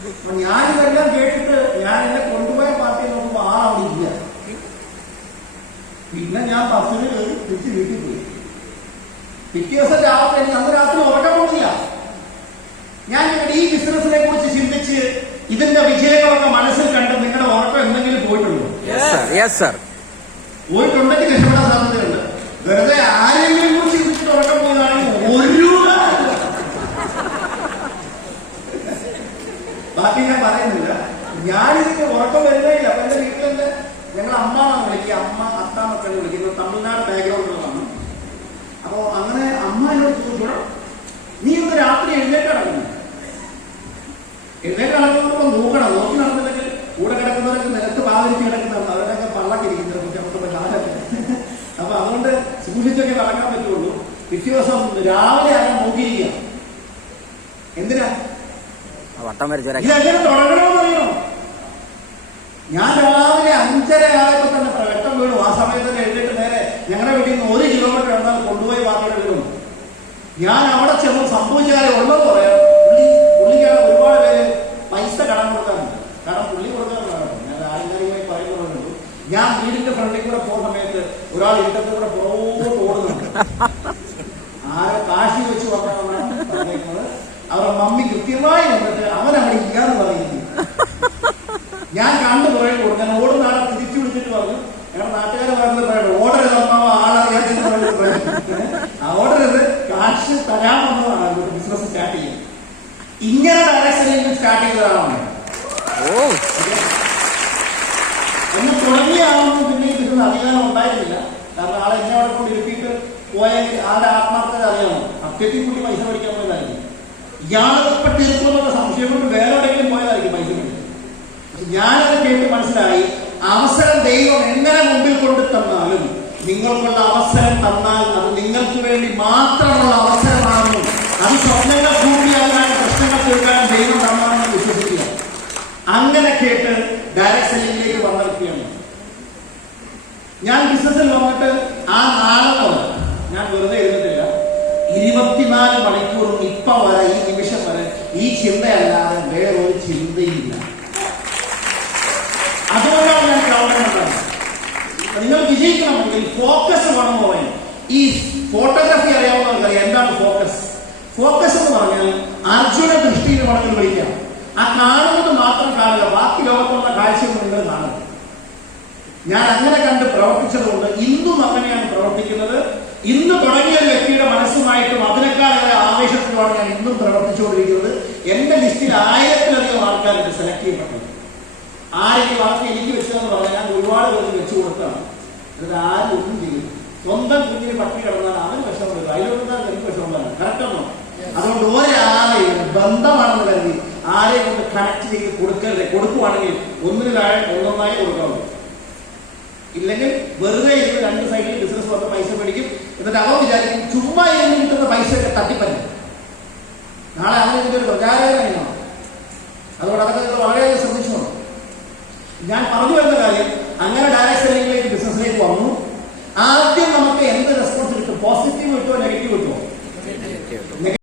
അപ്പൊ ഞാനിതെല്ലാം കേട്ടിട്ട് ഞാൻ എന്നെ കൊണ്ടുപോയ പാർട്ടി നോക്കുമ്പോ ആളവിടെ ഇല്ല. പിന്നെ ഞാൻ ബസ്സിൽ കയറി തിരിച്ച് വീട്ടിൽ പോയി. പിറ്റേ ദിവസം രാത്രി എനിക്ക് അന്ന് രാത്രി ഉറക്കം പോകില്ല. ഞാൻ ഈ ബിസിനസിനെ കുറിച്ച് ചിന്തിച്ച് ഇതിന്റെ വിജയങ്ങളൊക്കെ മനസ്സിൽ കണ്ട് നിങ്ങളുടെ ഉറക്കം എന്തെങ്കിലും പോയിട്ടുണ്ടോ? പോയിട്ടുണ്ടെങ്കിൽ രക്ഷപ്പെടാൻ സാധ്യതയുണ്ട്. വെറുതെ ആരെങ്കിലും കുറിച്ച് ചിന്തിച്ചിട്ട് ഉറക്കം പോയതാണെങ്കിൽ ഒരു ബാക്കി ഞാൻ പറയുന്നില്ല. ഞാനിതിന് ഉറക്കം വരുന്നേയില്ല. അപ്പൊ എന്റെ വീട്ടിലെന്റെ ഞങ്ങൾ അമ്മാന്നാണ് വിളിക്കുക. അമ്മ അത്താന്നൊക്കെ വിളിക്കുന്നത്. തമിഴ്നാട് ബാക്ക്ഗ്രൗണ്ടിലാണ്. അപ്പൊ അങ്ങനെ അമ്മ എന്നോട് ചോദിച്ചോ, നീ ഒന്ന് രാത്രി എഴുന്നേറ്റ് നടക്കുന്നു. എഴുന്നേറ്റ് നടക്കുമ്പോൾ നോക്കണം. നോക്കി നടന്നില്ലെങ്കിൽ കൂടെ കിടക്കുന്നവരൊക്കെ നിലത്ത് പാതിരിച്ച് കിടക്കുന്നതാണ്. അവരൊക്കെ പള്ളക്കിരിക്കുന്നത് കുറ്റപ്പെട്ട കാലൊക്കെ. അപ്പൊ അതുകൊണ്ട് സൂക്ഷിച്ചൊക്കെ നടക്കാൻ പറ്റുള്ളൂ. പിറ്റേ ദിവസം രാവിലെ ആകാൻ നോക്കിയിരിക്കുക. എന്തിനാ ഇതെങ്ങനെ തുടങ്ങണമെന്നറിയണോ? ഞാൻ രാവിലെ 5:30 ആയപ്പോ തന്നെ വെട്ടം വീണു. ആ സമയത്ത് തന്നെ എഴുതിയിട്ട് നേരെ ഞങ്ങളുടെ വീട്ടിൽ നിന്ന് 1 കിലോമീറ്റർ എന്നാൽ കൊണ്ടുപോയി പാർട്ടിയുടെ വീടും. ഞാൻ അവിടെ ചെന്ന് സംഭവിച്ച കാര്യം ഉള്ളത് പറയാം. പുള്ളിക്കാണ് ഒരുപാട് പേര് പൈസ കടം കൊടുക്കാറുണ്ട്. കാരണം പുള്ളി കൊടുക്കാറുണ്ട്. ഞാൻ ആധികാരികമായി പറയുന്നുള്ളൂ. ഞാൻ വീടിന്റെ ഫ്രണ്ടിൽ കൂടെ പോകുന്ന സമയത്ത് ഒരാൾ ഇടത്തിൽ കൂടെ പുറകോട്ട് ഓടുന്നുണ്ട്. ആരോ കാശി വെച്ച് പറഞ്ഞത് അവരുടെ മമ്മി കൃത്യമായി വന്നിട്ട് അവൻ അവിടെ ഇല്ലാന്ന് പറയുന്നു. ഞാൻ കണ്ടു പുറകെ കൊടുക്കാൻ ഓടുന്ന ആളെ തിരിച്ചു വിളിച്ചിട്ട് പറഞ്ഞു, ഞങ്ങളുടെ നാട്ടുകാർ പറയുന്നത് പറയണം, ഓർഡർ തന്നാവോ ആളറിയാൻ ഓർഡർ കാശ് തരാമെന്നതാണ് ബിസിനസ് സ്റ്റാർട്ട് ചെയ്യുന്നത്. ഇങ്ങനെ ഡയറക്ഷൻ സ്റ്റാർട്ട് ചെയ്തതാണ്. ഒന്ന് തുടങ്ങിയ ആളൊന്നും പിന്നെ കിട്ടുന്ന അധികാരം ഉണ്ടായിരുന്നില്ല. കാരണം ആളെ എന്നെ അവിടെ കൊണ്ട് ഇരുത്തിയിട്ട് പോയെങ്കിൽ ആളുടെ ആത്മാർത്ഥത അറിയാമോ? അത്യത്തിൽ കൂടി പൈസ പഠിക്കാൻ പോയതായിരിക്കും. ഇയാളെപ്പെട്ടിരിക്കുമെന്നുള്ള സംശയം കൊണ്ട് വേറെ എവിടെയെങ്കിലും പോയതായിരിക്കും പൈസ പഠിക്കാൻ. ഞാനത് കേട്ട് മനസ്സിലായി, അവസരം ദൈവം എങ്ങനെ മുമ്പിൽ കൊണ്ടു തന്നാലും നിങ്ങൾക്കുള്ള അവസരം തന്നാൽ അത് നിങ്ങൾക്ക് വേണ്ടി മാത്രമുള്ള അവസരമാണെന്നും അത് സ്വപ്നങ്ങൾ പൂർത്തിയാക്കാനും പ്രശ്നങ്ങൾ തീർക്കാനും ദൈവം തന്നാണെന്ന് വിശ്വസിക്കുക. അങ്ങനെ കേട്ട് ഡയറക്ട് സെല്ലിംഗിലേക്ക് വന്നിരിക്കുകയാണ്. ഞാൻ ബിസിനസ്സിൽ വന്നിട്ട് ആ നാളെ ഞാൻ വെറുതെ ഇരുന്നിട്ടില്ല. 24 മണിക്കൂറും ഇപ്പം വരെ ഈ നിമിഷം വരെ ഈ ചിന്തയല്ലാതെ വേറൊരു ചിന്തയില്ല. അതുകൊണ്ടാണ് ഞാൻ ക്രൗഡുണ്ടാകുന്നത്. നിങ്ങൾ വിജയിക്കണമെങ്കിൽ ഫോക്കസ് വേണം പോവാൻ. ഈ ഫോട്ടോഗ്രാഫി അറിയാവുന്നവർക്കറിയാം എന്താണ് ഫോക്കസ്. ഫോക്കസ് എന്ന് പറഞ്ഞാൽ അർജുന ദൃഷ്ടിയിൽ വേണമെങ്കിൽ വിളിക്കാം. ആ കാണുന്നത് മാത്രം കാണുക, ബാക്കി ലോകത്തുള്ള കാഴ്ചകൾ നിങ്ങൾ കാണുക. ഞാൻ അങ്ങനെ കണ്ട് പ്രവർത്തിച്ചതുകൊണ്ട് ഇന്നും അങ്ങനെയാണ് പ്രവർത്തിക്കുന്നത്. ഇന്ന് തുടങ്ങിയ വ്യക്തിയുടെ മനസ്സുമായിട്ടും അതിനേക്കാളേറെ ആവേശത്തിലാണ് ഞാൻ ഇന്നും പ്രവർത്തിച്ചുകൊണ്ടിരിക്കുന്നത്. എന്റെ ലിസ്റ്റിൽ 1000-ലധികം ആൾക്കാരുണ്ട് സെലക്ട് ചെയ്യപ്പെട്ടത്. ആരെങ്കിലും ആൾക്ക് എനിക്ക് വെച്ചതെന്ന് പറഞ്ഞാൽ ഞാൻ ഒരുപാട് പേർക്ക് വെച്ചു കൊടുത്താണ്. എന്നിട്ട് ആരും ഒന്നും ചെയ്യും. സ്വന്തം കുഞ്ഞിന് പട്ടി കിടന്നാൽ അവന് വിഷമം, അതിലൊന്നും എനിക്ക് വിഷമമാണ്. കറക്റ്റാണോ? അതുകൊണ്ട് ഒരാളെ ബന്ധമാണെന്ന് കരുതി ആരെ കൊണ്ട് കണക്ട് ചെയ്ത് കൊടുക്കരുത്. കൊടുക്കുവാണെങ്കിൽ ഒന്നിന് താഴെ ഒന്നൊന്നായി കൊടുക്കാവുള്ളൂ. ഇല്ലെങ്കിൽ വെറുതെ ഇരുന്ന് 2 സൈഡിൽ ബിസിനസ് വന്ന് പൈസ മേടിക്കും. എന്നിട്ട് അവൻ വിചാരിക്കും ചുമ്മാ ഇരുന്ന് കിട്ടുന്ന പൈസയൊക്കെ തട്ടിപ്പറ്റും. നാളെ അവന് ഇതിന്റെ ഒരു പ്രചാരകനാണ്. അതുകൊണ്ട് അതൊക്കെ നിങ്ങൾ വളരെയധികം ശ്രദ്ധിച്ചു. ഞാൻ പറഞ്ഞു വരുന്ന കാര്യം, അങ്ങനെ ഡയറക്ട് സെല്ലിംഗിലേക്ക് ബിസിനസ്സിലേക്ക് വന്നു. ആദ്യം നമ്മൾ